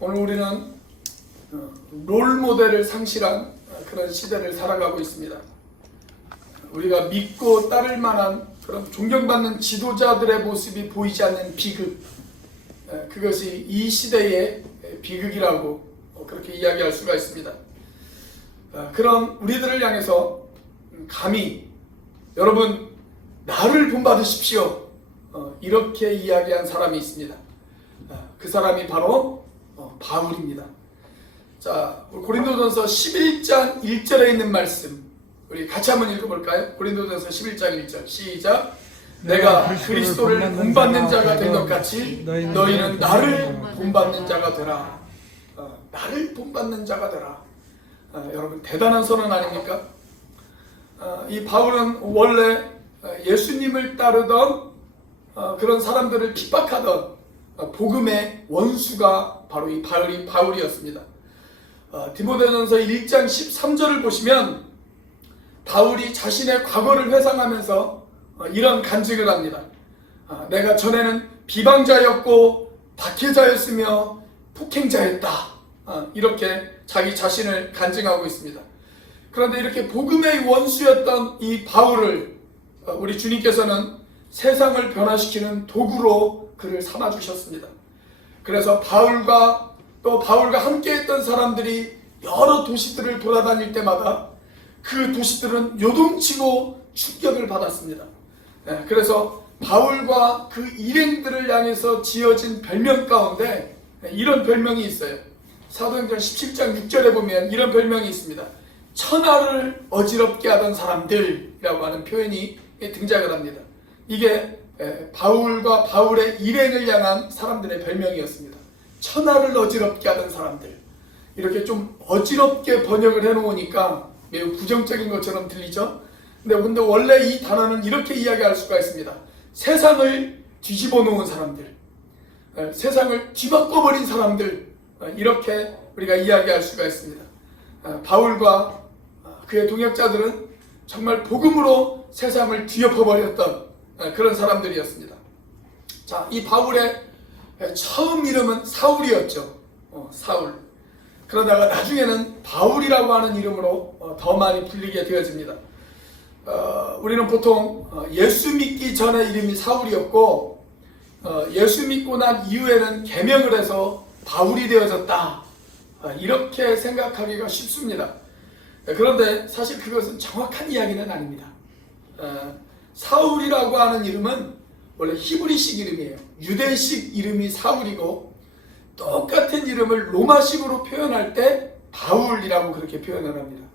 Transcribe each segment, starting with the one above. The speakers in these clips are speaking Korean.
오늘 우리는 롤 모델을 상실한 그런 시대를 살아가고 있습니다. 우리가 믿고 따를 만한 그런 존경받는 지도자들의 모습이 보이지 않는 비극, 그것이 이 시대의 비극이라고 그렇게 이야기할 수가 있습니다. 그런 우리들을 향해서 감히 여러분 나를 본받으십시오, 이렇게 이야기한 사람이 있습니다. 그 사람이 바로 바울입니다. 자, 고린도전서 11장 1절에 있는 말씀 우리 같이 한번 읽어볼까요? 고린도전서 11장 1절 시작. 내가 그리스도를 본받는 자가 된 것 같이 너희는 나를 본받는 자가 되라. 나를 본받는 자가 되라. 여러분 대단한 선언 아닙니까? 이 바울은 원래 예수님을 따르던 그런 사람들을 핍박하던 복음의 원수가 바로 이 바울이었습니다. 디모데전서 1장 13절을 보시면 바울이 자신의 과거를 회상하면서 이런 간증을 합니다. 내가 전에는 비방자였고 박해자였으며 폭행자였다. 이렇게 자기 자신을 간증하고 있습니다. 그런데 이렇게 복음의 원수였던 이 바울을 우리 주님께서는 세상을 변화시키는 도구로 그를 삼아주셨습니다. 그래서 바울과 함께 했던 사람들이 여러 도시들을 돌아다닐 때마다 그 도시들은 요동치고 충격을 받았습니다. 그래서 바울과 그 일행들을 향해서 지어진 별명 가운데 이런 별명이 있어요. 사도행전 17장 6절에 보면 이런 별명이 있습니다. 천하를 어지럽게 하던 사람들이라고 하는 표현이 등장을 합니다. 이게 바울과 바울의 일행을 향한 사람들의 별명이었습니다. 천하를 어지럽게 하던 사람들. 이렇게 좀 어지럽게 번역을 해놓으니까 매우 부정적인 것처럼 들리죠? 근데 원래 이 단어는 이렇게 이야기할 수가 있습니다. 세상을 뒤집어 놓은 사람들, 세상을 뒤바꿔버린 사람들, 이렇게 우리가 이야기할 수가 있습니다. 바울과 그의 동역자들은 정말 복음으로 세상을 뒤엎어버렸던 그런 사람들이었습니다. 자, 이 바울의 처음 이름은 사울이었죠. 사울. 그러다가 나중에는 바울이라고 하는 이름으로 더 많이 불리게 되어집니다. 우리는 보통 예수 믿기 전에 이름이 사울이었고 예수 믿고 난 이후에는 계명을 해서 바울이 되어졌다, 이렇게 생각하기가 쉽습니다. 그런데 사실 그것은 정확한 이야기는 아닙니다. 사울이라고 하는 이름은 원래 히브리식 이름이에요. 유대식 이름이 사울이고 똑같은 이름을 로마식으로 표현할 때 바울이라고 그렇게 표현을 합니다.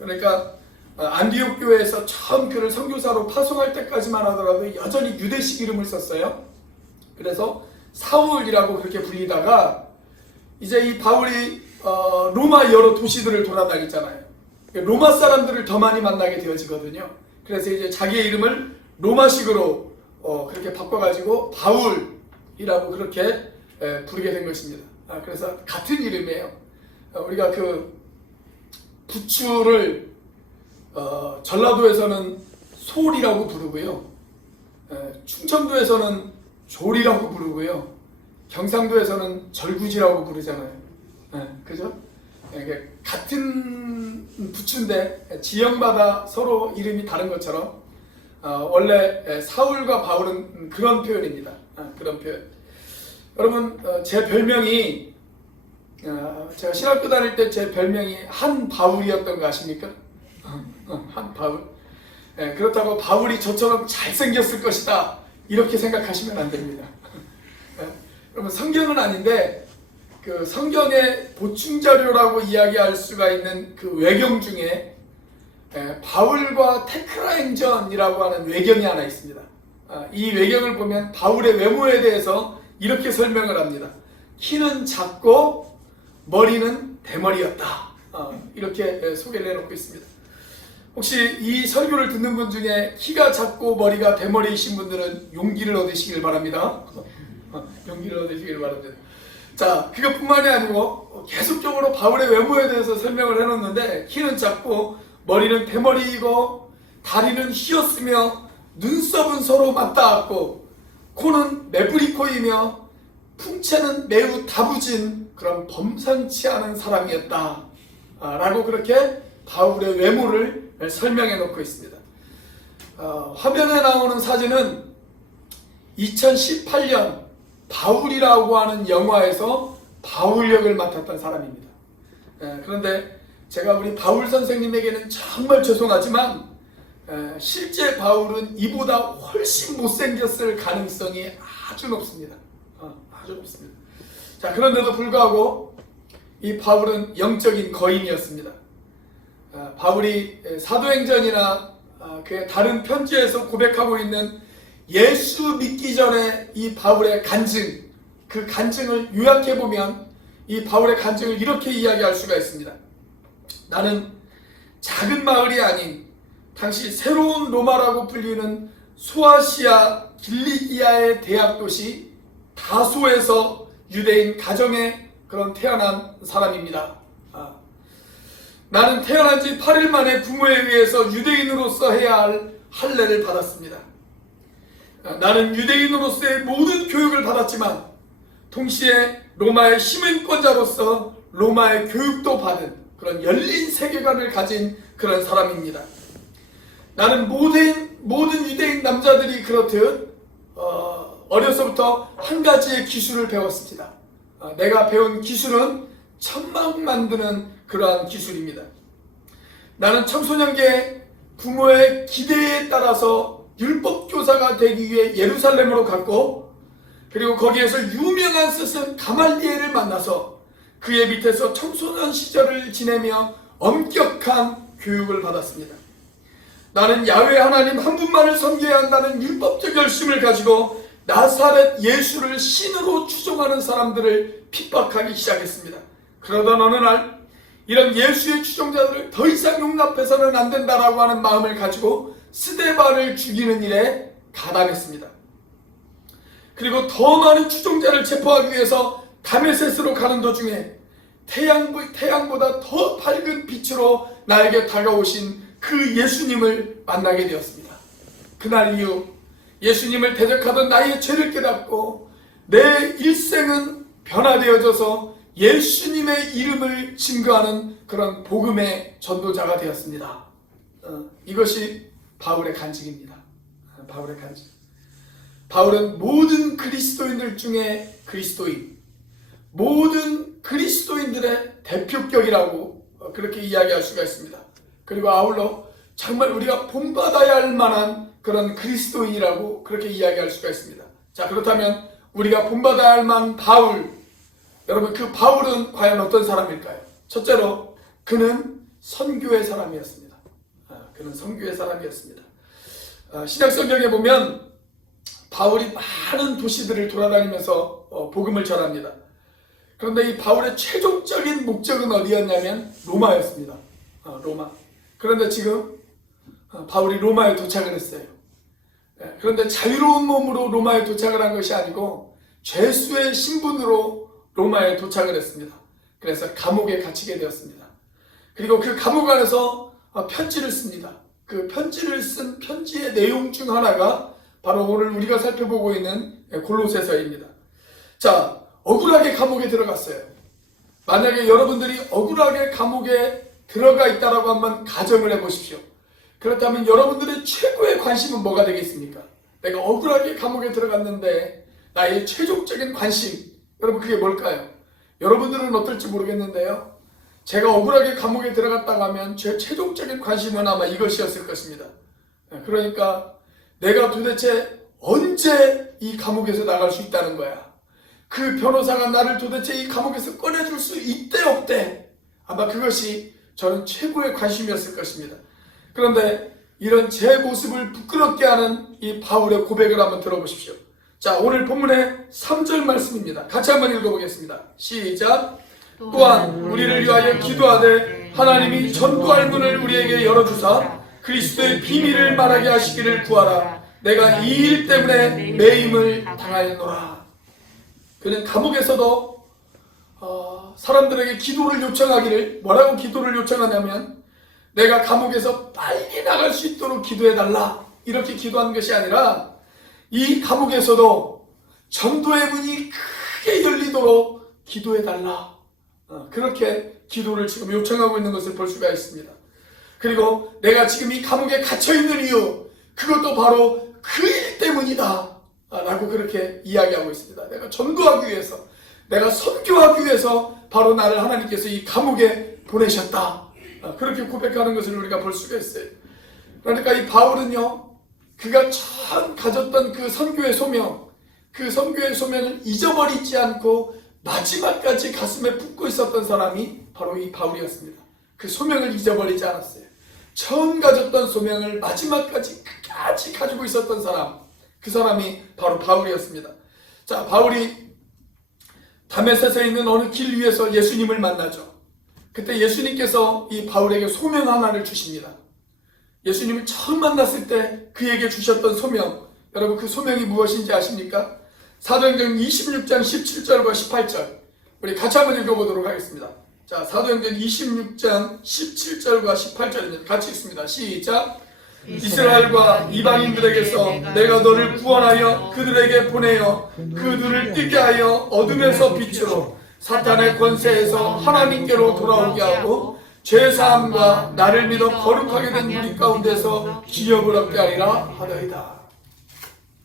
그러니까 안디옥 교회에서 처음 그를 선교사로 파송할 때까지만 하더라도 여전히 유대식 이름을 썼어요. 그래서 사울이라고 그렇게 불리다가 이제 이 바울이 로마 여러 도시들을 돌아다녔잖아요. 로마 사람들을 더 많이 만나게 되어지거든요. 그래서 이제 자기의 이름을 로마식으로 그렇게 바꿔가지고 바울이라고 그렇게 부르게 된 것입니다. 그래서 같은 이름이에요. 우리가 그 부추를 전라도에서는 솔이라고 부르고요, 충청도에서는 졸이라고 부르고요, 경상도에서는 절구지라고 부르잖아요. 그죠? 같은 부추인데 지역마다 서로 이름이 다른 것처럼 원래 사울과 바울은 그런 표현입니다. 그런 표현. 여러분, 제 별명이 제가 신학교 다닐 때 제 별명이 한바울이었던 거 아십니까? 한바울. 그렇다고 바울이 저처럼 잘생겼을 것이다, 이렇게 생각하시면 안 됩니다. 여러분, 성경은 아닌데 그 성경의 보충자료라고 이야기할 수가 있는 그 외경 중에 바울과 테크라 행전이라고 하는 외경이 하나 있습니다. 이 외경을 보면 바울의 외모에 대해서 이렇게 설명을 합니다. 키는 작고 머리는 대머리였다, 이렇게 소개를 해놓고 있습니다. 혹시 이 설교를 듣는 분 중에 키가 작고 머리가 대머리이신 분들은 용기를 얻으시길 바랍니다. 용기를 얻으시길 바랍니다. 자, 그것뿐만이 아니고 계속적으로 바울의 외모에 대해서 설명을 해놓는데 키는 작고 머리는 대머리이고 다리는 휘었으며 눈썹은 서로 맞닿았고 코는 매부리 코이며 풍채는 매우 다부진 그런 범상치 않은 사람이었다 라고 그렇게 바울의 외모를 설명해 놓고 있습니다. 화면에 나오는 사진은 2018년 바울이라고 하는 영화에서 바울 역을 맡았던 사람입니다. 그런데 제가 우리 바울 선생님에게는 정말 죄송하지만 실제 바울은 이보다 훨씬 못생겼을 가능성이 아주 높습니다. 아주 높습니다. 자, 그런데도 불구하고 이 바울은 영적인 거인이었습니다. 바울이 사도행전이나 그의 다른 편지에서 고백하고 있는 예수 믿기 전에 이 바울의 간증, 그 간증을 요약해보면 이 바울의 간증을 이렇게 이야기할 수가 있습니다. 나는 작은 마을이 아닌 당시 새로운 로마라고 불리는 소아시아 길리기아의 대학 도시 다소에서 유대인 가정에 그런 태어난 사람입니다. 나는 태어난 지 8일 만에 부모에 의해서 유대인으로서 해야 할 할례를 받았습니다. 나는 유대인으로서의 모든 교육을 받았지만 동시에 로마의 시민권자로서 로마의 교육도 받은 그런 열린 세계관을 가진 그런 사람입니다. 나는 모든 유대인 남자들이 그렇듯 어려서부터 한 가지의 기술을 배웠습니다. 내가 배운 기술은 천막 만드는 그러한 기술입니다. 나는 청소년기에 부모의 기대에 따라서 율법교사가 되기 위해 예루살렘으로 갔고, 그리고 거기에서 유명한 스승 가말리엘을 만나서 그의 밑에서 청소년 시절을 지내며 엄격한 교육을 받았습니다. 나는 야훼 하나님 한 분만을 섬겨야 한다는 율법적 열심을 가지고 나사렛 예수를 신으로 추종하는 사람들을 핍박하기 시작했습니다. 그러던 어느 날 이런 예수의 추종자들을 더 이상 용납해서는 안 된다라고 하는 마음을 가지고 스데반을 죽이는 일에 가담했습니다. 그리고 더 많은 추종자를 체포하기 위해서 다메섹으로 가는 도중에 태양보다 더 밝은 빛으로 나에게 다가오신 그 예수님을 만나게 되었습니다. 그날 이후 예수님을 대적하던 나의 죄를 깨닫고 내 일생은 변화되어져서 예수님의 이름을 증거하는 그런 복음의 전도자가 되었습니다. 이것이 바울의 간증입니다. 바울의 간증. 바울은 모든 그리스도인들 중에 그리스도인, 모든 그리스도인들의 대표격이라고 그렇게 이야기할 수가 있습니다. 그리고 아울러 정말 우리가 본받아야 할 만한 그런 그리스도인이라고 그렇게 이야기할 수가 있습니다. 자, 그렇다면 우리가 본받아야 할 만한 바울, 여러분 그 바울은 과연 어떤 사람일까요? 첫째로 그는 선교의 사람이었습니다. 그는 선교의 사람이었습니다. 신약성경에 보면 바울이 많은 도시들을 돌아다니면서 복음을 전합니다. 그런데 이 바울의 최종적인 목적은 어디였냐면 로마였습니다. 로마. 그런데 지금 바울이 로마에 도착을 했어요. 그런데 자유로운 몸으로 로마에 도착을 한 것이 아니고 죄수의 신분으로 로마에 도착을 했습니다. 그래서 감옥에 갇히게 되었습니다. 그리고 그 감옥 안에서 편지를 씁니다. 그 편지를 쓴 편지의 내용 중 하나가 바로 오늘 우리가 살펴보고 있는 골로새서입니다. 자, 억울하게 감옥에 들어갔어요. 만약에 여러분들이 억울하게 감옥에 들어가 있다라고 한번 가정을 해보십시오. 그렇다면 여러분들의 최고의 관심은 뭐가 되겠습니까? 내가 억울하게 감옥에 들어갔는데 나의 최종적인 관심, 여러분 그게 뭘까요? 여러분들은 어떨지 모르겠는데요, 제가 억울하게 감옥에 들어갔다고 하면 제 최종적인 관심은 아마 이것이었을 것입니다. 그러니까 내가 도대체 언제 이 감옥에서 나갈 수 있다는 거야. 그 변호사가 나를 도대체 이 감옥에서 꺼내줄 수 있대 없대. 아마 그것이 저는 최고의 관심이었을 것입니다. 그런데 이런 제 모습을 부끄럽게 하는 이 바울의 고백을 한번 들어보십시오. 자, 오늘 본문의 3절 말씀입니다. 같이 한번 읽어보겠습니다. 시작. 또한 우리를 위하여 기도하되 하나님이 전도할 문을 우리에게 열어주사 그리스도의 비밀을 말하게 하시기를 구하라. 내가 이 일 때문에 매임을 당하였노라. 그는 감옥에서도 사람들에게 기도를 요청하기를, 뭐라고 기도를 요청하냐면 내가 감옥에서 빨리 나갈 수 있도록 기도해달라, 이렇게 기도한 것이 아니라 이 감옥에서도 전도의 문이 크게 크게 열리도록 기도해달라. 그렇게 기도를 지금 요청하고 있는 것을 볼 수가 있습니다. 그리고 내가 지금 이 감옥에 갇혀있는 이유, 그것도 바로 그 일 때문이다 라고 그렇게 이야기하고 있습니다. 내가 전도하기 위해서, 내가 선교하기 위해서 바로 나를 하나님께서 이 감옥에 보내셨다. 그렇게 고백하는 것을 우리가 볼 수가 있어요. 그러니까 이 바울은요, 그가 처음 가졌던 그 선교의 소명, 그 선교의 소명을 잊어버리지 않고 마지막까지 가슴에 품고 있었던 사람이 바로 이 바울이었습니다. 그 소명을 잊어버리지 않았어요. 처음 가졌던 소명을 마지막까지 끝까지 가지고 있었던 사람, 그 사람이 바로 바울이었습니다. 자, 바울이 다메섹에 있는 어느 길 위에서 예수님을 만나죠. 그때 예수님께서 이 바울에게 소명 하나를 주십니다. 예수님을 처음 만났을 때 그에게 주셨던 소명, 여러분 그 소명이 무엇인지 아십니까? 사도행전 26장 17절과 18절, 우리 같이 한번 읽어보도록 하겠습니다. 자, 사도행전 26장 17절과 18절입니다. 같이 읽습니다. 시작. 이스라엘과 이방인들에게서 내가 너를 구원하여 그들에게 보내어 그들을 뜨게 하여 어둠에서 빛으로 사탄의 권세에서 하나님께로 돌아오게 하고 죄사함과 나를 믿어 거룩하게 된 우리 가운데서 기업을 얻게 하리라 하더이다.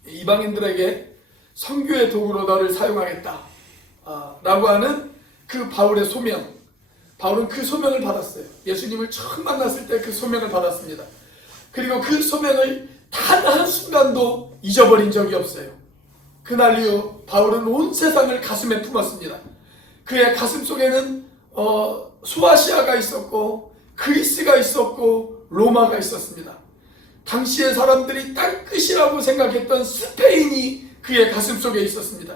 이방인들에게 선교의 도구로 너를 사용하겠다 라고 하는 그 바울의 소명, 바울은 그 소명을 받았어요. 예수님을 처음 만났을 때 그 소명을 받았습니다. 그리고 그 소명을 단 한순간도 잊어버린 적이 없어요. 그날 이후 바울은 온 세상을 가슴에 품었습니다. 그의 가슴 속에는 소아시아가 있었고 그리스가 있었고 로마가 있었습니다. 당시의 사람들이 땅끝이라고 생각했던 스페인이 그의 가슴 속에 있었습니다.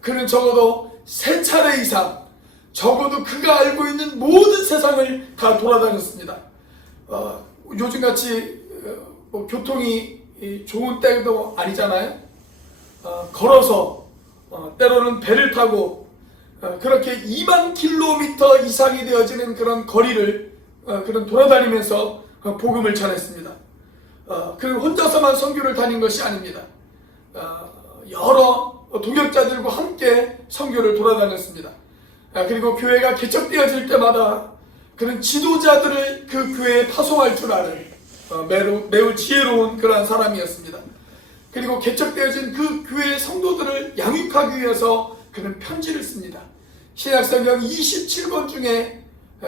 그는 적어도 3차례 이상, 적어도 그가 알고 있는 모든 세상을 다 돌아다녔습니다. 요즘같이 교통이 좋은 때도 아니잖아요. 걸어서 때로는 배를 타고 그렇게 2만 킬로미터 이상이 되어지는 그런 거리를 그런 돌아다니면서 복음을 전했습니다. 그리고 혼자서만 선교를 다닌 것이 아닙니다. 여러 동역자들과 함께 선교를 돌아다녔습니다. 그리고 교회가 개척되어질 때마다 그런 지도자들을 그 교회에 파송할 줄 아는 매우 지혜로운 그러한 사람이었습니다. 그리고 개척되어진 그 교회의 성도들을 양육하기 위해서 그는 편지를 씁니다. 신약성경 27권 중에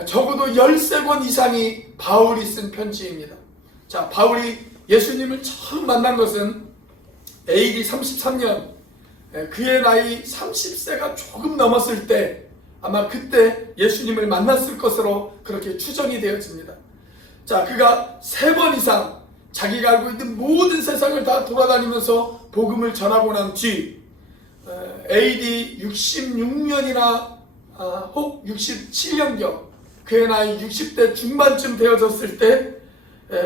적어도 13권 이상이 바울이 쓴 편지입니다. 자, 바울이 예수님을 처음 만난 것은 AD 33년, 그의 나이 30세가 조금 넘었을 때 아마 그때 예수님을 만났을 것으로 그렇게 추정이 되어집니다. 자, 그가 3번 이상 자기가 알고 있는 모든 세상을 다 돌아다니면서 복음을 전하고 난 뒤 AD 66년이나 혹 67년경 그의 나이 60대 중반쯤 되어졌을 때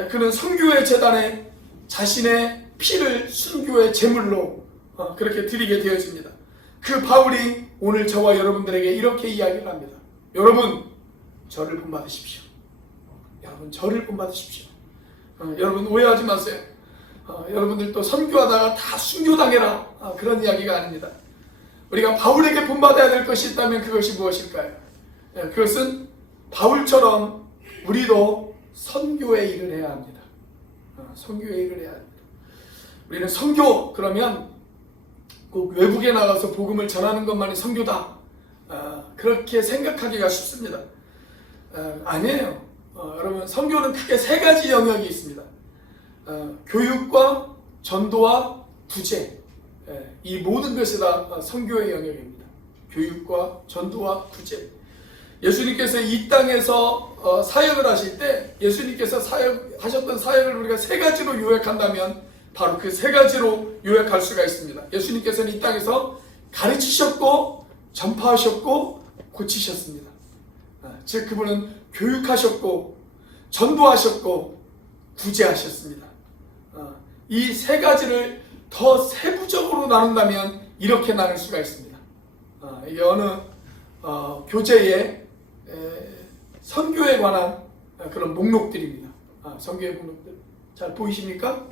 그는 선교회 재단에 자신의 피를 순교의 제물로 그렇게 드리게 되어집니다. 그 바울이 오늘 저와 여러분들에게 이렇게 이야기를 합니다. 여러분, 저를 본받으십시오. 여러분, 저를 본받으십시오. 여러분 오해하지 마세요. 여러분들도 선교하다가 다 순교당해라, 그런 이야기가 아닙니다. 우리가 바울에게 본받아야 될 것이 있다면 그것이 무엇일까요? 그것은 바울처럼 우리도 선교의 일을 해야 합니다. 선교의 일을 해야 합니다. 우리는 선교 그러면 꼭 외국에 나가서 복음을 전하는 것만이 선교다, 그렇게 생각하기가 쉽습니다. 아니에요. 여러분, 선교는 크게 3가지 영역이 있습니다. 교육과 전도와 구제, 이 모든 것이 다 선교의 영역입니다. 교육과 전도와 구제. 예수님께서 이 땅에서 사역을 하실 때 예수님께서 하셨던 사역을 우리가 3가지로 요약한다면 바로 그 3가지로 요약할 수가 있습니다. 예수님께서는 이 땅에서 가르치셨고 전파하셨고 고치셨습니다. 즉 그분은 교육하셨고 전도하셨고 구제하셨습니다. 이 3가지를 더 세부적으로 나눈다면 이렇게 나눌 수가 있습니다. 이게 어느 교재의 선교에 관한 그런 목록들입니다. 선교의 목록들 잘 보이십니까?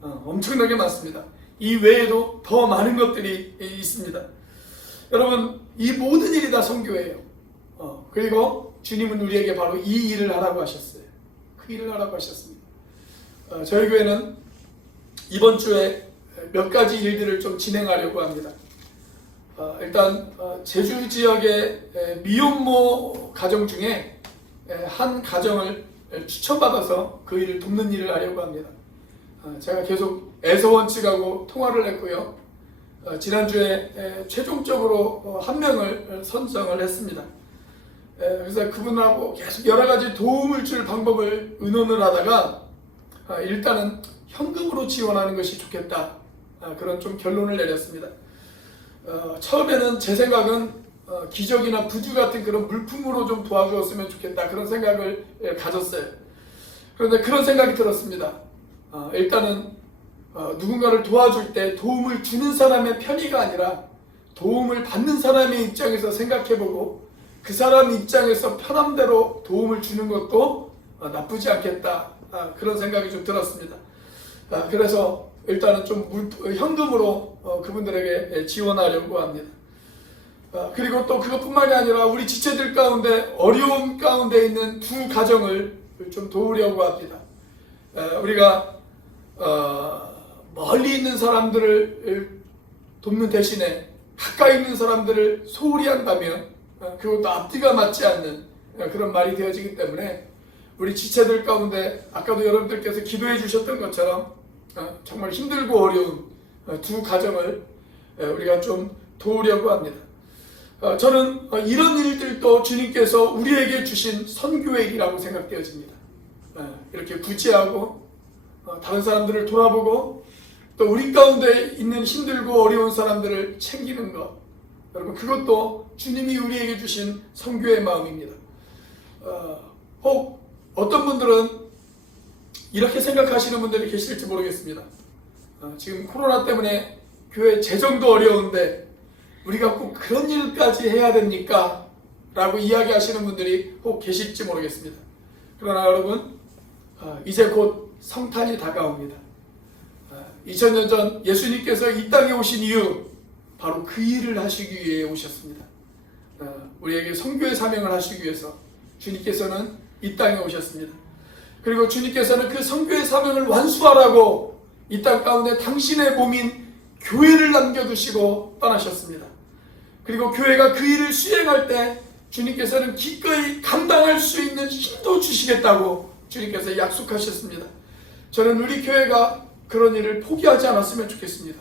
엄청나게 많습니다. 이 외에도 더 많은 것들이 있습니다. 여러분, 이 모든 일이 다 선교예요. 그리고 주님은 우리에게 바로 이 일을 하라고 하셨어요. 그 일을 하라고 하셨습니다. 저희 교회는 이번 주에 몇 가지 일들을 좀 진행하려고 합니다. 일단 제주 지역의 미혼모 가정 중에 한 가정을 추천받아서 그 일을 돕는 일을 하려고 합니다. 제가 계속 애서원 측하고 통화를 했고요. 지난주에 최종적으로 한 명을 선정을 했습니다. 그래서 그분하고 계속 여러 가지 도움을 줄 방법을 의논을 하다가 일단은 현금으로 지원하는 것이 좋겠다, 그런 좀 결론을 내렸습니다. 처음에는 제 생각은 기적이나 부주 같은 그런 물품으로 좀 도와주었으면 좋겠다, 그런 생각을 가졌어요. 그런데 그런 생각이 들었습니다. 일단은 누군가를 도와줄 때 도움을 주는 사람의 편의가 아니라 도움을 받는 사람의 입장에서 생각해보고 그 사람 입장에서 편한 대로 도움을 주는 것도 나쁘지 않겠다, 그런 생각이 좀 들었습니다. 그래서 일단은 좀 현금으로 그분들에게 지원하려고 합니다. 그리고 또 그것뿐만이 아니라 우리 지체들 가운데 어려운 가운데 있는 두 가정을 좀 도우려고 합니다. 우리가 멀리 있는 사람들을 돕는 대신에 가까이 있는 사람들을 소홀히 한다면 그것도 앞뒤가 맞지 않는 그런 말이 되어지기 때문에 우리 지체들 가운데 아까도 여러분들께서 기도해 주셨던 것처럼 정말 힘들고 어려운 두 가정을 우리가 좀 도우려고 합니다. 저는 이런 일들도 주님께서 우리에게 주신 선교의 일이라고 생각되어집니다. 이렇게 구제하고 다른 사람들을 돌아보고 또 우리 가운데 있는 힘들고 어려운 사람들을 챙기는 것, 여러분, 그것도 주님이 우리에게 주신 선교의 마음입니다. 혹 어떤 분들은 이렇게 생각하시는 분들이 계실지 모르겠습니다. 지금 코로나 때문에 교회 재정도 어려운데 우리가 꼭 그런 일까지 해야 됩니까? 라고 이야기하시는 분들이 혹 계실지 모르겠습니다. 그러나 여러분, 이제 곧 성탄이 다가옵니다. 2000년 전 예수님께서 이 땅에 오신 이유, 바로 그 일을 하시기 위해 오셨습니다. 우리에게 선교의 사명을 하시기 위해서 주님께서는 이 땅에 오셨습니다. 그리고 주님께서는 그 선교의 사명을 완수하라고 이 땅 가운데 당신의 몸인 교회를 남겨두시고 떠나셨습니다. 그리고 교회가 그 일을 수행할 때 주님께서는 기꺼이 감당할 수 있는 힘도 주시겠다고 주님께서 약속하셨습니다. 저는 우리 교회가 그런 일을 포기하지 않았으면 좋겠습니다.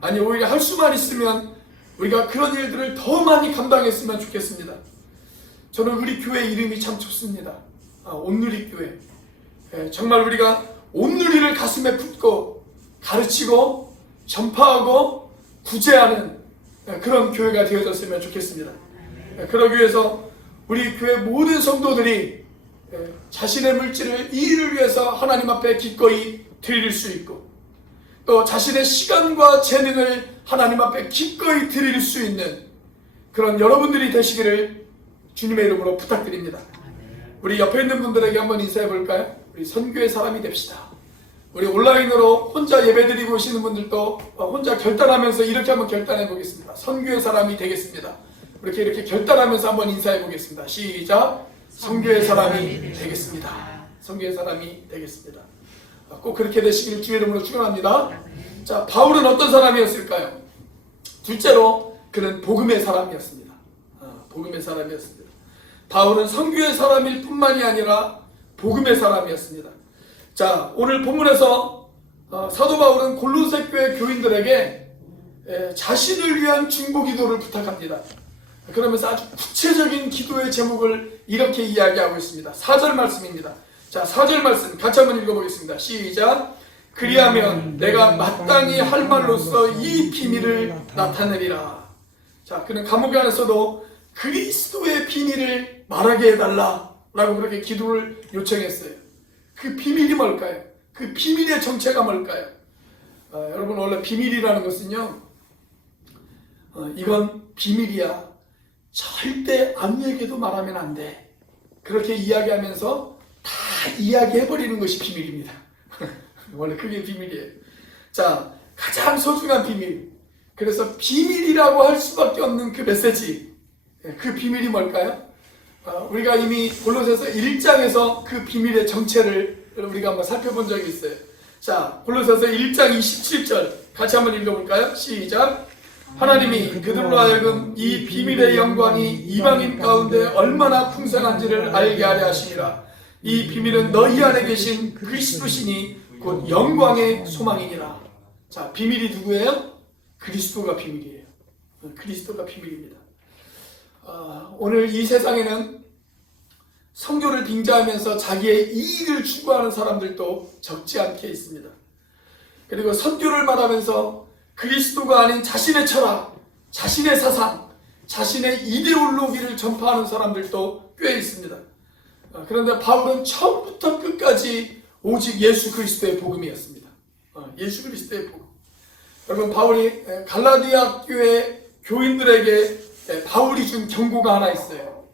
아니, 오히려 할 수만 있으면 우리가 그런 일들을 더 많이 감당했으면 좋겠습니다. 저는 우리 교회 이름이 참 좋습니다. 온누리 교회. 정말 우리가 온누리를 가슴에 품고 가르치고 전파하고 구제하는 그런 교회가 되어졌으면 좋겠습니다. 그러기 위해서 우리 교회 모든 성도들이 자신의 물질을 이 일을 위해서 하나님 앞에 기꺼이 드릴 수 있고 또 자신의 시간과 재능을 하나님 앞에 기꺼이 드릴 수 있는 그런 여러분들이 되시기를 주님의 이름으로 부탁드립니다. 우리 옆에 있는 분들에게 한번 인사해 볼까요? 우리 선교의 사람이 됩시다. 우리 온라인으로 혼자 예배드리고 계시는 분들도 혼자 결단하면서 이렇게 한번 결단해 보겠습니다. 선교의 사람이 되겠습니다. 이렇게 결단하면서 한번 인사해 보겠습니다. 시작. 선교의 사람이 되겠습니다. 선교의 사람이 되겠습니다. 꼭 그렇게 되시기를 주의 이름으로 축원합니다. 자, 바울은 어떤 사람이었을까요? 둘째로 그는 복음의 사람이었습니다. 복음의 사람이었습니다. 바울은 선교의 사람일 뿐만이 아니라 복음의 사람이었습니다. 자, 오늘 본문에서 사도 바울은 골로새 교회 교인들에게 자신을 위한 중보 기도를 부탁합니다. 그러면서 아주 구체적인 기도의 제목을 이렇게 이야기하고 있습니다. 4절 말씀입니다. 자, 4절 말씀 같이 한번 읽어보겠습니다. 시작. 그리하면 내가 마땅히 할 말로써 이 비밀을 나타내리라. 자, 그는 감옥 안에서도 그리스도의 비밀을 말하게 해달라 라고 그렇게 기도를 요청했어요. 그 비밀이 뭘까요? 그 비밀의 정체가 뭘까요? 여러분, 원래 비밀이라는 것은요, 이건 비밀이야, 절대 아무에게도 말하면 안 돼, 그렇게 이야기하면서 다 이야기해버리는 것이 비밀입니다. 원래 그게 비밀이에요. 자, 가장 소중한 비밀, 그래서 비밀이라고 할 수밖에 없는 그 메시지, 그 비밀이 뭘까요? 우리가 이미 골로새서 1장에서 그 비밀의 정체를 우리가 한번 살펴본 적이 있어요. 자, 골로새서 1장 27절 같이 한번 읽어볼까요? 시작. 하나님이 그들로 하여금 이 비밀의 영광이 이방인 가운데 얼마나 풍성한지를 알게 하려 하심이라. 이 비밀은 너희 안에 계신 그리스도시니 곧 영광의 소망이니라. 자, 비밀이 누구예요? 그리스도가 비밀이에요. 그리스도가 비밀입니다. 오늘 이 세상에는 성교를 빙자하면서 자기의 이익을 추구하는 사람들도 적지 않게 있습니다. 그리고 선교를 말하면서 그리스도가 아닌 자신의 철학, 자신의 사상, 자신의 이데올로기를 전파하는 사람들도 꽤 있습니다. 그런데 바울은 처음부터 끝까지 오직 예수 그리스도의 복음이었습니다. 예수 그리스도의 복음. 여러분, 바울이 갈라디아 교회 교인들에게 바울이 준 경고가 하나 있어요.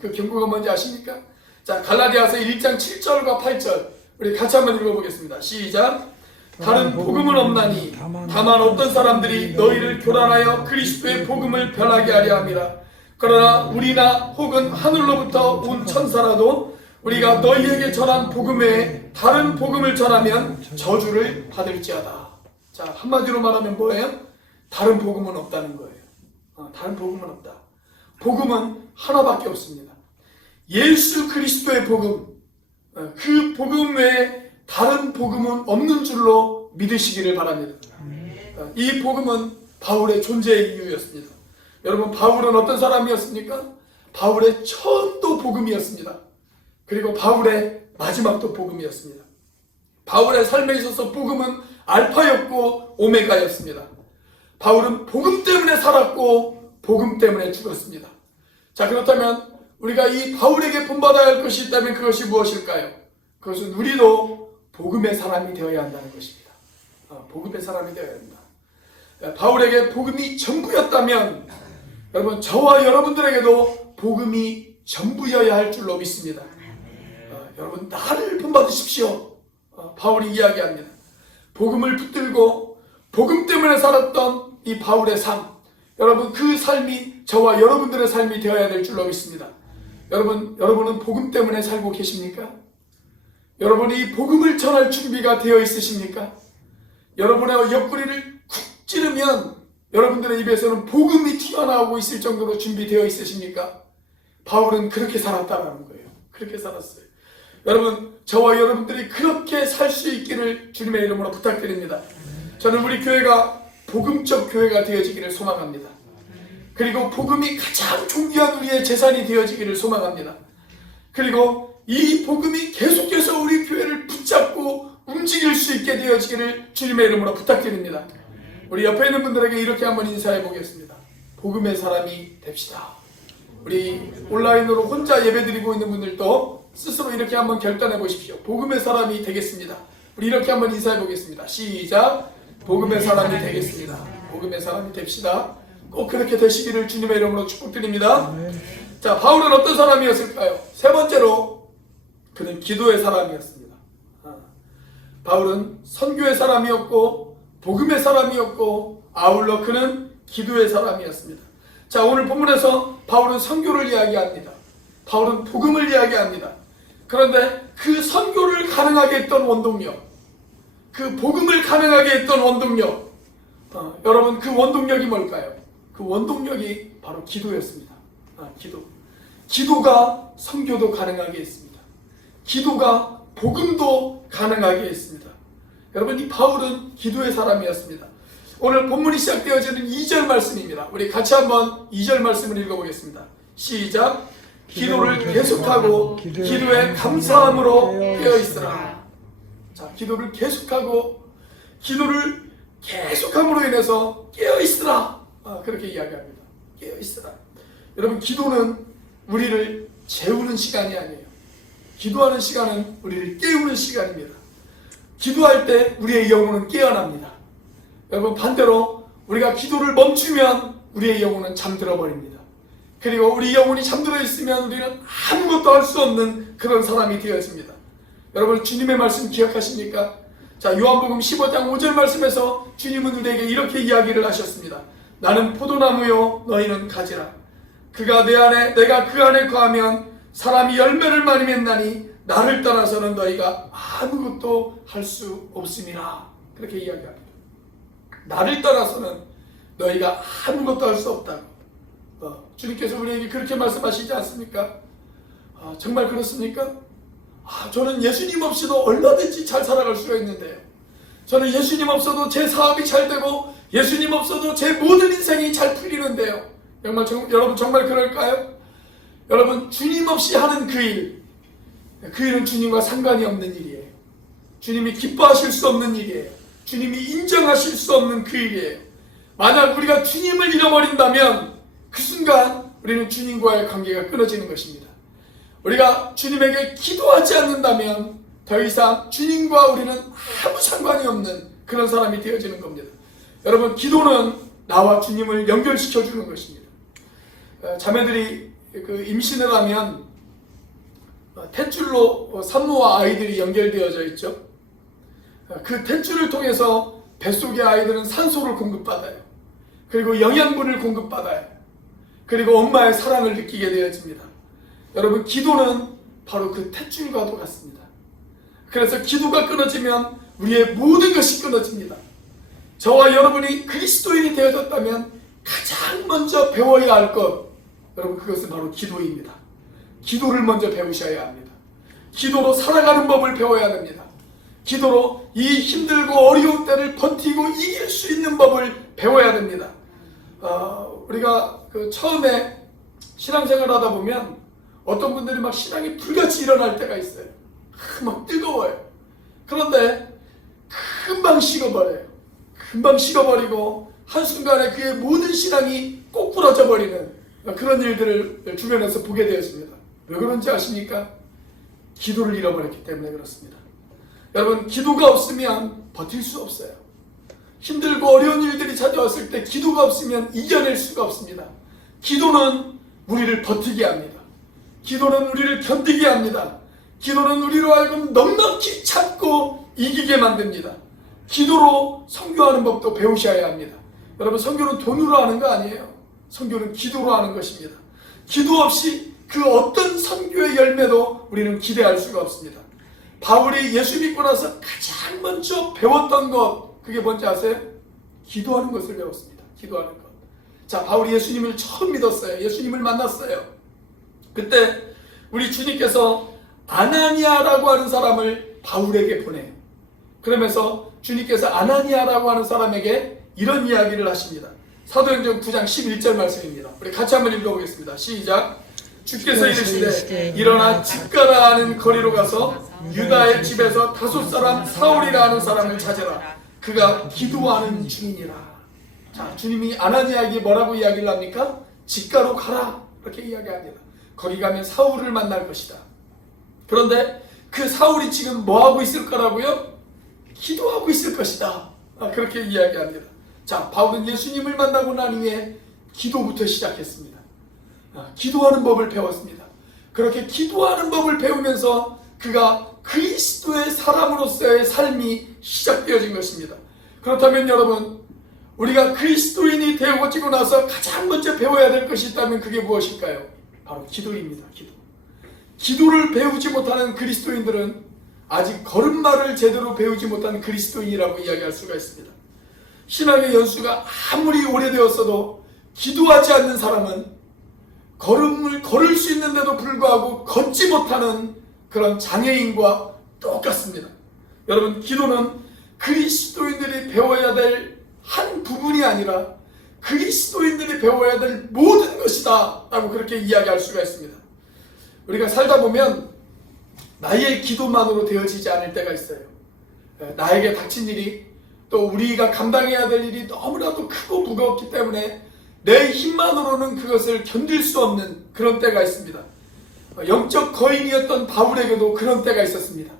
그 경고가 뭔지 아십니까? 자, 갈라디아서 1장 7절과 8절 우리 같이 한번 읽어보겠습니다. 시작. 다른 복음은 없나니 다만 어떤 사람들이 너희를 교란하여 그리스도의 복음을 변하게 하려 함이라. 그러나 우리나 혹은 하늘로부터 온 천사라도 우리가 너희에게 전한 복음 외에 다른 복음을 전하면 저주를 받을지어다. 자, 한마디로 말하면 뭐예요? 다른 복음은 없다는 거예요. 다른 복음은 없다. 복음은 하나밖에 없습니다. 예수 그리스도의 복음, 그 복음 외에 다른 복음은 없는 줄로 믿으시기를 바랍니다. 이 복음은 바울의 존재의 이유였습니다. 여러분, 바울은 어떤 사람이었습니까? 바울의 처음도 복음이었습니다. 그리고 바울의 마지막도 복음이었습니다. 바울의 삶에 있어서 복음은 알파였고 오메가였습니다. 바울은 복음 때문에 살았고 복음 때문에 죽었습니다. 자, 그렇다면 우리가 이 바울에게 본받아야 할 것이 있다면 그것이 무엇일까요? 그것은 우리도 복음의 사람이 되어야 한다는 것입니다. 복음의 사람이 되어야 한다. 바울에게 복음이 전부였다면 여러분, 저와 여러분들에게도 복음이 전부여야 할 줄로 믿습니다. 여러분, 나를 본받으십시오. 바울이 이야기합니다. 복음을 붙들고 복음 때문에 살았던 이 바울의 삶, 여러분, 그 삶이 저와 여러분들의 삶이 되어야 될 줄로 믿습니다. 여러분은 복음 때문에 살고 계십니까? 여러분이 복음을 전할 준비가 되어 있으십니까? 여러분의 옆구리를 쿡 찌르면 여러분들의 입에서는 복음이 튀어나오고 있을 정도로 준비되어 있으십니까? 바울은 그렇게 살았다는 거예요. 그렇게 살았어요. 여러분, 저와 여러분들이 그렇게 살 수 있기를 주님의 이름으로 부탁드립니다. 저는 우리 교회가 복음적 교회가 되어지기를 소망합니다. 그리고 복음이 가장 존귀한 우리의 재산이 되어지기를 소망합니다. 그리고 이 복음이 계속해서 우리 교회를 붙잡고 움직일 수 있게 되어지기를 주님의 이름으로 부탁드립니다. 우리 옆에 있는 분들에게 이렇게 한번 인사해 보겠습니다. 복음의 사람이 됩시다. 우리 온라인으로 혼자 예배드리고 있는 분들도 스스로 이렇게 한번 결단해 보십시오. 복음의 사람이 되겠습니다. 우리 이렇게 한번 인사해 보겠습니다. 시작. 복음의 사람이 되겠습니다. 복음의 사람이 됩시다. 꼭 그렇게 되시기를 주님의 이름으로 축복드립니다. 자, 바울은 어떤 사람이었을까요? 세 번째로 그는 기도의 사람이었습니다. 바울은 선교의 사람이었고 복음의 사람이었고 아울러 그는 기도의 사람이었습니다. 자, 오늘 본문에서 바울은 선교를 이야기합니다. 바울은 복음을 이야기합니다. 그런데 그 선교를 가능하게 했던 원동력, 그 복음을 가능하게 했던 원동력, 여러분, 그 원동력이 뭘까요? 그 원동력이 바로 기도였습니다. 기도가 선교도 가능하게 했습니다. 기도가 복음도 가능하게 했습니다. 여러분, 이 바울은 기도의 사람이었습니다. 오늘 본문이 시작되어지는 2절 말씀입니다. 우리 같이 한번 2절 말씀을 읽어보겠습니다. 시작. 기도를 계속하고 기도에 감사함으로 깨어있으라. 자, 기도를 계속하고 기도를 계속함으로 인해서 깨어있으라. 그렇게 이야기합니다. 깨어있으라. 여러분, 기도는 우리를 재우는 시간이 아니에요. 기도하는 시간은 우리를 깨우는 시간입니다. 기도할 때 우리의 영혼은 깨어납니다. 여러분, 반대로 우리가 기도를 멈추면 우리의 영혼은 잠들어 버립니다. 그리고 우리 영혼이 잠들어 있으면 우리는 아무것도 할 수 없는 그런 사람이 되어집니다. 여러분, 주님의 말씀 기억하십니까? 자, 요한복음 15장 5절 말씀에서 주님은 우리에게 이렇게 이야기를 하셨습니다. 나는 포도나무요 너희는 가지라. 그가 내 안에 내가 그 안에 거하면 사람이 열매를 많이 맺나니 나를 떠나서는 너희가 아무것도 할 수 없음이라. 그렇게 이야기합니다. 나를 떠나서는 너희가 아무것도 할 수 없다고. 주님께서 우리에게 그렇게 말씀하시지 않습니까? 정말 그렇습니까? 저는 예수님 없이도 얼마든지 잘 살아갈 수가 있는데요. 저는 예수님 없어도 제 사업이 잘 되고 예수님 없어도 제 모든 인생이 잘 풀리는데요. 여러분 정말 그럴까요? 여러분, 주님 없이 하는 그 일은 주님과 상관이 없는 일이에요. 주님이 기뻐하실 수 없는 일이에요. 주님이 인정하실 수 없는 그 일이에요. 만약 우리가 주님을 잃어버린다면 그 순간 우리는 주님과의 관계가 끊어지는 것입니다. 우리가 주님에게 기도하지 않는다면 더 이상 주님과 우리는 아무 상관이 없는 그런 사람이 되어지는 겁니다. 여러분, 기도는 나와 주님을 연결시켜 주는 것입니다. 자매들이 임신을 하면 탯줄로 산모와 아이들이 연결되어져 있죠. 그 탯줄을 통해서 뱃속의 아이들은 산소를 공급받아요. 그리고 영양분을 공급받아요. 그리고 엄마의 사랑을 느끼게 되어집니다. 여러분, 기도는 바로 그 탯줄과도 같습니다. 그래서 기도가 끊어지면 우리의 모든 것이 끊어집니다. 저와 여러분이 그리스도인이 되어졌다면 가장 먼저 배워야 할 것, 여러분, 그것은 바로 기도입니다. 기도를 먼저 배우셔야 합니다. 기도로 살아가는 법을 배워야 됩니다. 기도로 이 힘들고 어려운 때를 버티고 이길 수 있는 법을 배워야 됩니다. 우리가 처음에 신앙생활을 하다 보면 어떤 분들이 막 신앙이 불같이 일어날 때가 있어요. 막 뜨거워요. 그런데 금방 식어버려요. 금방 식어버리고 한순간에 그의 모든 신앙이 꼬꾸라져 버리는 그런 일들을 주변에서 보게 되었습니다. 왜 그런지 아십니까? 기도를 잃어버렸기 때문에 그렇습니다. 여러분, 기도가 없으면 버틸 수 없어요. 힘들고 어려운 일들이 찾아왔을 때 기도가 없으면 이겨낼 수가 없습니다. 기도는 우리를 버티게 합니다. 기도는 우리를 견디게 합니다. 기도는 우리로 하여금 넉넉히 참고 이기게 만듭니다. 기도로 선교하는 법도 배우셔야 합니다. 여러분, 선교는 돈으로 하는 거 아니에요. 선교는 기도로 하는 것입니다. 기도 없이 그 어떤 선교의 열매도 우리는 기대할 수가 없습니다. 바울이 예수 믿고 나서 가장 먼저 배웠던 것, 그게 뭔지 아세요? 기도하는 것을 배웠습니다. 기도하는 것. 자, 바울이 예수님을 처음 믿었어요. 예수님을 만났어요. 그때 우리 주님께서 아나니아라고 하는 사람을 바울에게 보내요. 그러면서 주님께서 아나니아라고 하는 사람에게 이런 이야기를 하십니다. 사도행전 9장 11절 말씀입니다. 우리 같이 한번 읽어보겠습니다. 시작. 주께서 이르시되 일어나 집가라 하는 거리로 가서 유다의 집에서 다섯 사람 사울이라 하는 사람을 찾으라. 그가 기도하는 중이니라. 자, 주님이 아나니아에게 뭐라고 이야기를 합니까? 집가로 가라, 이렇게 이야기합니다. 거기 가면 사울을 만날 것이다. 그런데 그 사울이 지금 뭐하고 있을 거라고요? 기도하고 있을 것이다. 그렇게 이야기합니다. 자, 바울은 예수님을 만나고 난 후에 기도부터 시작했습니다. 기도하는 법을 배웠습니다. 그렇게 기도하는 법을 배우면서 그가 그리스도의 사람으로서의 삶이 시작되어진 것입니다. 그렇다면 여러분, 우리가 그리스도인이 되어지고 나서 가장 먼저 배워야 될 것이 있다면 그게 무엇일까요? 바로 기도입니다. 기도를 배우지 못하는 그리스도인들은 아직 걸음마를 제대로 배우지 못한 그리스도인이라고 이야기할 수가 있습니다. 신앙의 연수가 아무리 오래되었어도 기도하지 않는 사람은 걸음을 걸을 수 있는데도 불구하고 걷지 못하는 그런 장애인과 똑같습니다. 여러분, 기도는 그리스도인들이 배워야 될 한 부분이 아니라 그리스도인들이 배워야 될 모든 것이다 라고 그렇게 이야기할 수가 있습니다. 우리가 살다 보면 나의 기도만으로 되어지지 않을 때가 있어요. 나에게 닥친 일이, 또 우리가 감당해야 될 일이 너무나도 크고 무겁기 때문에 내 힘만으로는 그것을 견딜 수 없는 그런 때가 있습니다. 영적 거인이었던 바울에게도 그런 때가 있었습니다.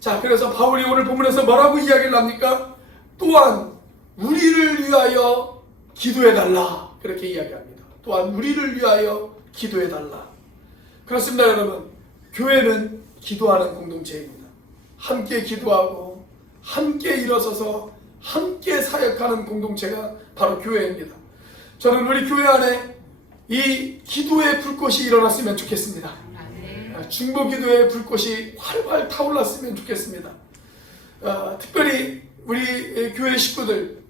자, 그래서 바울이 오늘 본문에서 뭐라고 이야기를 합니까? 또한 우리를 위하여 기도해달라, 그렇게 이야기합니다. 또한 우리를 위하여 기도해달라. 그렇습니다. 여러분, 교회는 기도하는 공동체입니다. 함께 기도하고 함께 일어서서 함께 사역하는 공동체가 바로 교회입니다. 저는 우리 교회 안에 이 기도의 불꽃이 일어났으면 좋겠습니다. 중보기도의 불꽃이 활활 타올랐으면 좋겠습니다. 특별히 우리 교회 식구들,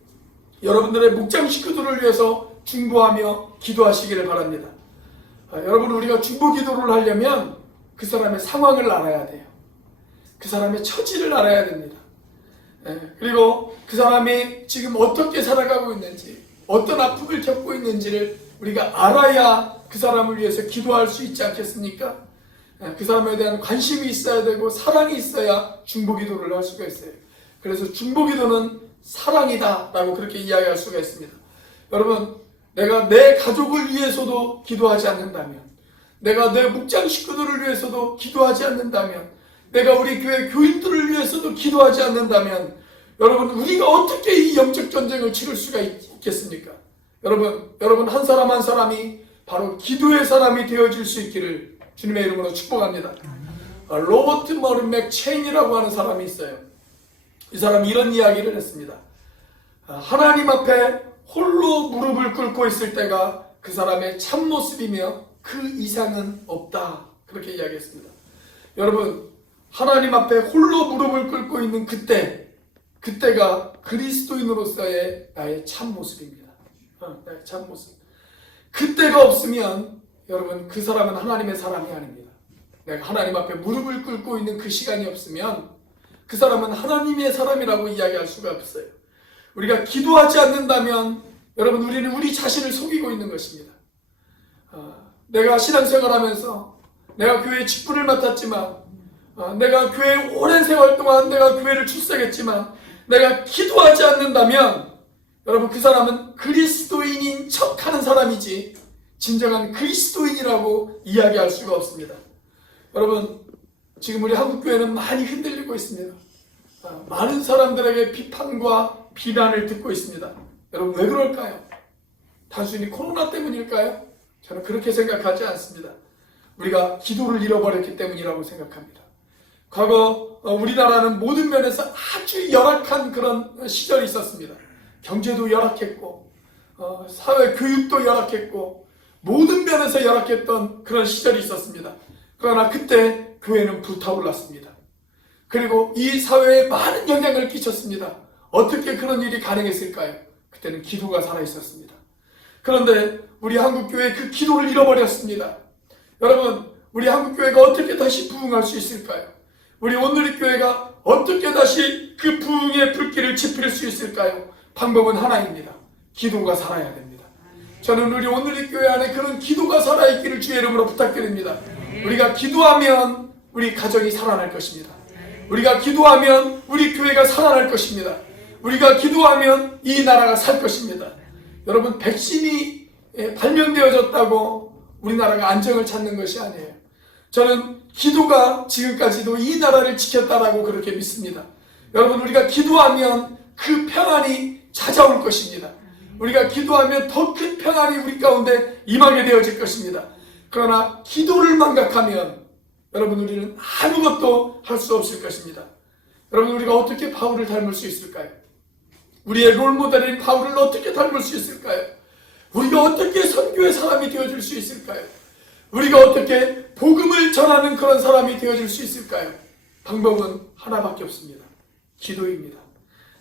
여러분들의 목장 식구들을 위해서 중보하며 기도하시기를 바랍니다. 여러분, 우리가 중보기도를 하려면 그 사람의 상황을 알아야 돼요. 그 사람의 처지를 알아야 됩니다. 그리고 그 사람이 지금 어떻게 살아가고 있는지, 어떤 아픔을 겪고 있는지를 우리가 알아야 그 사람을 위해서 기도할 수 있지 않겠습니까? 그 사람에 대한 관심이 있어야 되고 사랑이 있어야 중보기도를 할 수가 있어요. 그래서 중보기도는 사랑이다 라고 그렇게 이야기할 수가 있습니다. 여러분, 내가 내 가족을 위해서도 기도하지 않는다면, 내가 내 목장 식구들을 위해서도 기도하지 않는다면, 내가 우리 교회 교인들을 위해서도 기도하지 않는다면, 여러분, 우리가 어떻게 이 영적 전쟁을 치를 수가 있겠습니까? 여러분 한 사람 한 사람이 바로 기도의 사람이 되어질 수 있기를 주님의 이름으로 축복합니다. 로버트 머린 맥체인이라고 하는 사람이 있어요. 이 사람이 이런 이야기를 했습니다. 하나님 앞에 홀로 무릎을 꿇고 있을 때가 그 사람의 참모습이며 그 이상은 없다, 그렇게 이야기했습니다. 여러분, 하나님 앞에 홀로 무릎을 꿇고 있는 그때가 그리스도인으로서의 나의 참모습입니다. 나의 참모습. 그때가 없으면 여러분, 그 사람은 하나님의 사람이 아닙니다. 내가 하나님 앞에 무릎을 꿇고 있는 그 시간이 없으면 그 사람은 하나님의 사람이라고 이야기할 수가 없어요. 우리가 기도하지 않는다면 여러분, 우리는 우리 자신을 속이고 있는 것입니다. 내가 신앙생활하면서 내가 교회의 직분을 맡았지만, 내가 교회에 오랜 세월 동안 내가 교회를 출석했지만 내가 기도하지 않는다면 여러분, 그 사람은 그리스도인인 척하는 사람이지 진정한 그리스도인이라고 이야기할 수가 없습니다. 여러분, 지금 우리 한국교회는 많이 흔들리고 있습니다. 많은 사람들에게 비판과 비난을 듣고 있습니다. 여러분, 왜 그럴까요? 단순히 코로나 때문일까요? 저는 그렇게 생각하지 않습니다. 우리가 기도를 잃어버렸기 때문이라고 생각합니다. 과거 우리나라는 모든 면에서 아주 열악한 그런 시절이 있었습니다. 경제도 열악했고, 사회 교육도 열악했고, 모든 면에서 열악했던 그런 시절이 있었습니다. 그러나 그때 교회는 불타올랐습니다. 그리고 이 사회에 많은 영향을 끼쳤습니다. 어떻게 그런 일이 가능했을까요? 그때는 기도가 살아있었습니다. 그런데 우리 한국교회 그 기도를 잃어버렸습니다. 여러분, 우리 한국교회가 어떻게 다시 부흥할 수 있을까요? 우리 온누리교회가 어떻게 다시 그 부흥의 불길을 지필 수 있을까요? 방법은 하나입니다. 기도가 살아야 됩니다. 저는 우리 온누리교회 안에 그런 기도가 살아있기를 주의 이름으로 부탁드립니다. 우리가 기도하면 우리 가정이 살아날 것입니다. 우리가 기도하면 우리 교회가 살아날 것입니다. 우리가 기도하면 이 나라가 살 것입니다. 여러분, 백신이 발명되어졌다고 우리나라가 안정을 찾는 것이 아니에요. 저는 기도가 지금까지도 이 나라를 지켰다라고 그렇게 믿습니다. 여러분, 우리가 기도하면 그 평안이 찾아올 것입니다. 우리가 기도하면 더 큰 평안이 우리 가운데 임하게 되어질 것입니다. 그러나 기도를 망각하면 여러분, 우리는 아무것도 할 수 없을 것입니다. 여러분, 우리가 어떻게 바울을 닮을 수 있을까요? 우리의 롤모델인 바울을 어떻게 닮을 수 있을까요? 우리가 어떻게 선교의 사람이 되어줄 수 있을까요? 우리가 어떻게 복음을 전하는 그런 사람이 되어줄 수 있을까요? 방법은 하나밖에 없습니다. 기도입니다.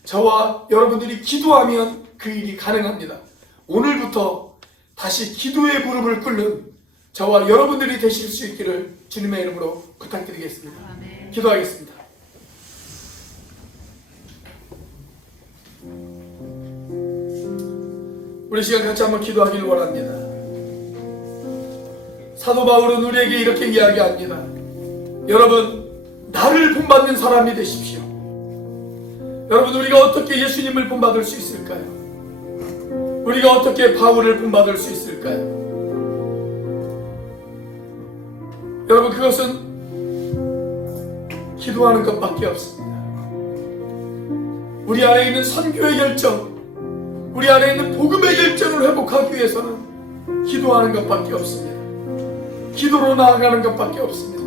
저와 여러분들이 기도하면 그 일이 가능합니다. 오늘부터 다시 기도의 무릎을 꿇는 저와 여러분들이 되실 수 있기를 주님의 이름으로 부탁드리겠습니다. 아멘. 기도하겠습니다. 우리 시간 같이 한번 기도하기를 원합니다. 사도 바울은 우리에게 이렇게 이야기합니다. 여러분, 나를 본받는 사람이 되십시오. 여러분, 우리가 어떻게 예수님을 본받을 수 있을까요? 우리가 어떻게 바울을 본받을 수 있을까요? 여러분, 그것은 기도하는 것밖에 없습니다. 우리 안에 있는 선교의 열정, 우리 안에 있는 복음의 열정을 회복하기 위해서는 기도하는 것밖에 없습니다. 기도로 나아가는 것밖에 없습니다.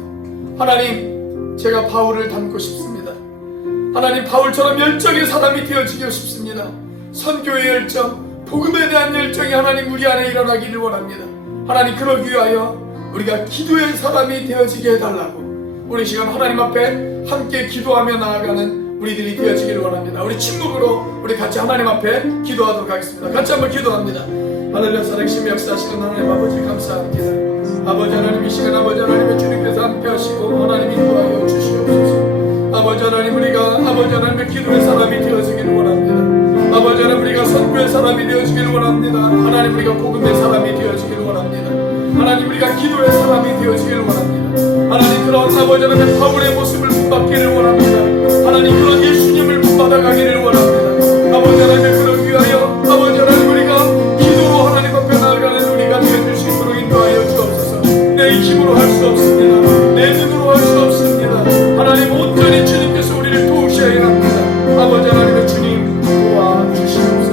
하나님, 제가 바울을 닮고 싶습니다. 하나님 바울처럼 열정의 사람이 되어지고 싶습니다. 선교의 열정, 복음에 대한 열정이 하나님 우리 안에 일어나기를 원합니다. 하나님 그러기 위하여 우리가 기도의 사람이 되어지게 해달라고 우리 시간 하나님 앞에 함께 기도하며 나아가는 우리들이 되어지기를 원합니다. 우리 침묵으로 우리 같이 하나님 앞에 기도하도록 하겠습니다. 같이 한번 기도합니다. 하늘의 살아계신 역사하시는 하나님 아버지 감사합니다. 아버지 하나님 이 시간 아버지 하나님의 주님께서 함께 하시고 하나님 인도하여 주시옵소서. 아버지 하나님 우리가 아버지 하나님의 기도의 사람이 되어지기를 원합니다. 아버지 하나님 우리가 선교의 사람이 되어지기를 원합니다. 하나님 우리가 복음의 사람이 되어지기를 원합니다. 하나님 우리가 기도의 사람이 되어지기를 원합니다. 하나님 그런 아버지 하나님의 바울의 모습을 본받기를 원합니다. 하나님 그런 예수님을 본받아가기를 원합니다. 아버지 하나님의 그러기 위하여 아버지 하나님 우리가 기도로 하나님 앞에 나아가는 우리가 되어줄 수 있도록 인도하여 주옵소서. 내 힘으로 할 수 없습니다. 내 눈으로 할 수 없습니다. 하나님 온전히 주님께서 우리를 도우셔야 합니다. 아버지 하나님의 주님 도와주시옵소서.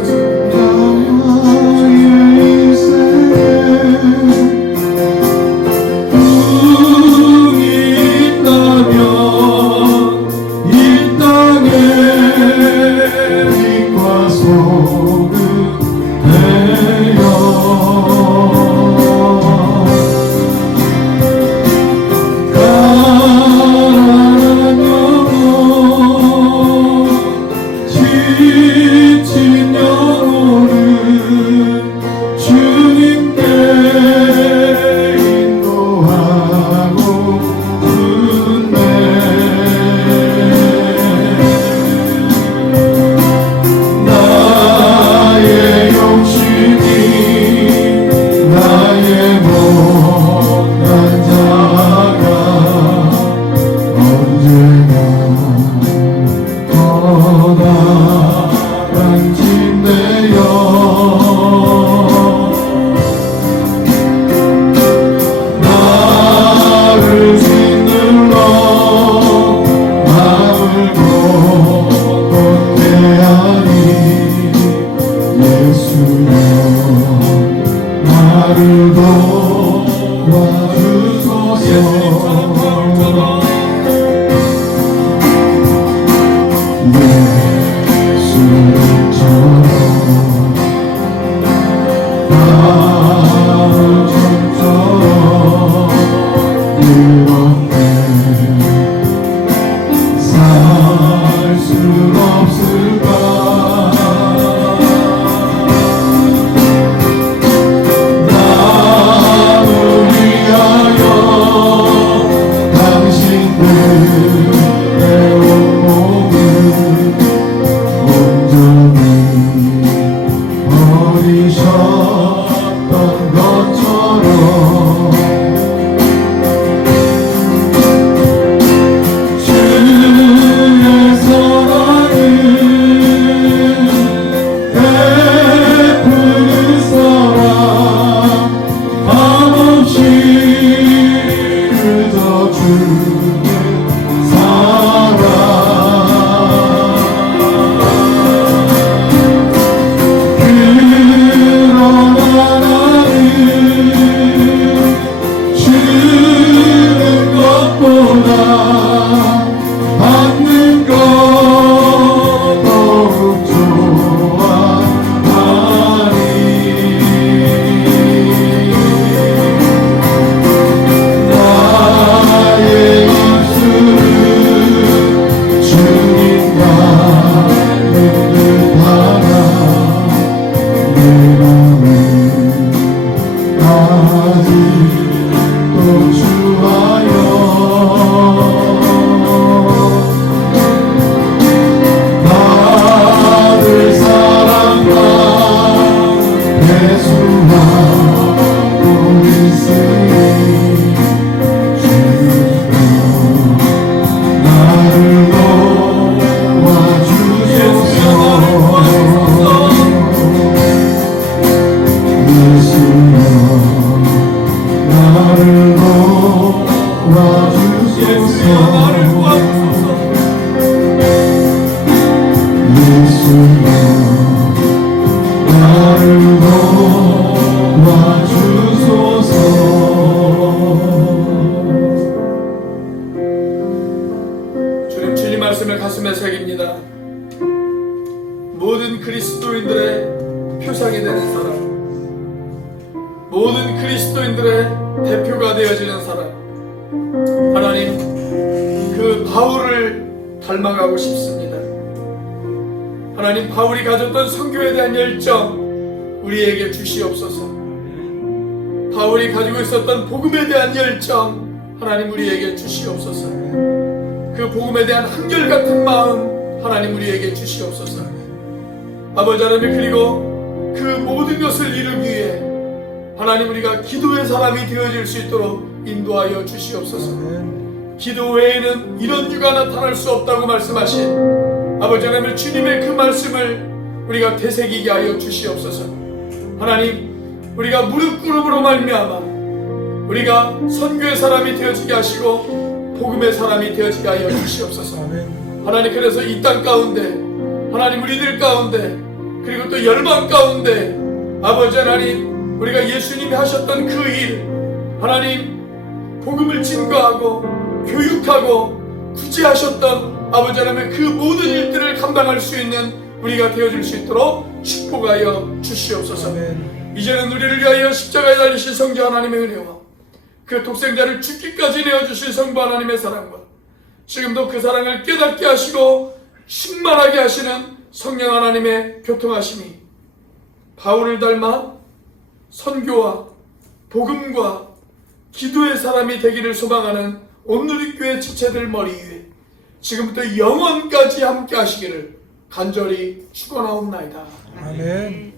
말씀을 가슴에 새깁니다. 모든 그리스도인들의 표상이 되는 사람, 모든 그리스도인들의 대표가 되어지는 사람, 하나님 그 바울을 닮아가고 싶습니다. 하나님 바울이 가졌던 선교에 대한 열정 우리에게 주시옵소서. 바울이 가지고 있었던 복음에 대한 열정 하나님 우리에게 주시옵소서. 그 복음에 대한 한결같은 마음 하나님 우리에게 주시옵소서. 아버지 하나님, 그리고 그 모든 것을 이루기 위해 하나님 우리가 기도의 사람이 되어질 수 있도록 인도하여 주시옵소서. 기도 외에는 이런 유가 나타날 수 없다고 말씀하신 아버지 하나님, 주님의 그 말씀을 우리가 되새기게 하여 주시옵소서. 하나님, 우리가 무릎 꿇음으로 말미암아 우리가 선교의 사람이 되어지게 하시고 복음의 사람이 되어지게 하여 주시옵소서. 하나님, 그래서 이 땅 가운데 하나님 우리들 가운데 그리고 또 열방 가운데 아버지 하나님, 우리가 예수님이 하셨던 그 일, 하나님 복음을 증거하고 교육하고 구제하셨던 아버지 하나님의 그 모든 일들을 감당할 수 있는 우리가 되어줄 수 있도록 축복하여 주시옵소서. 이제는 우리를 위하여 십자가에 달리신 성자 하나님의 은혜와 그 독생자를 죽기까지 내어주신 성부 하나님의 사랑과 지금도 그 사랑을 깨닫게 하시고 충만하게 하시는 성령 하나님의 교통하심이 바울을 닮아 선교와 복음과 기도의 사람이 되기를 소망하는 온누리교회 지체들 머리 위에 지금부터 영원까지 함께 하시기를 간절히 축원하옵나이다. 아멘.